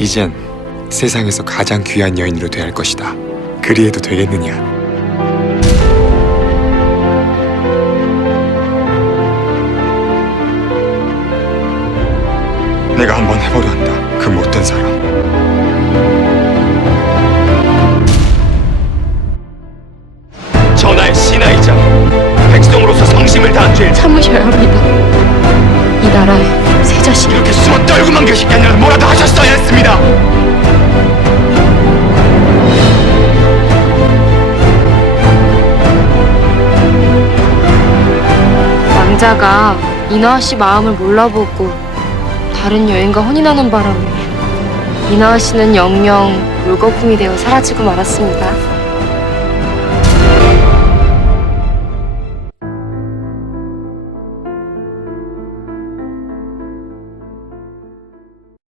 이젠 세상에서 가장 귀한 여인으로 돼야 할 것이다. 그리해도 되겠느냐? 내가 한번 해보려 한다. 그 못된 사람. 전하의 신하이자 백성으로서 성심을 다한 죄를 참으셔야 합니다. 계실 게 아니라 뭐라도 하셨어야 했습니다. 왕자가 이나와 씨 마음을 몰라보고 다른 여인과 혼인하는 바람에 이나와 씨는 영영 물거품이 되어 사라지고 말았습니다.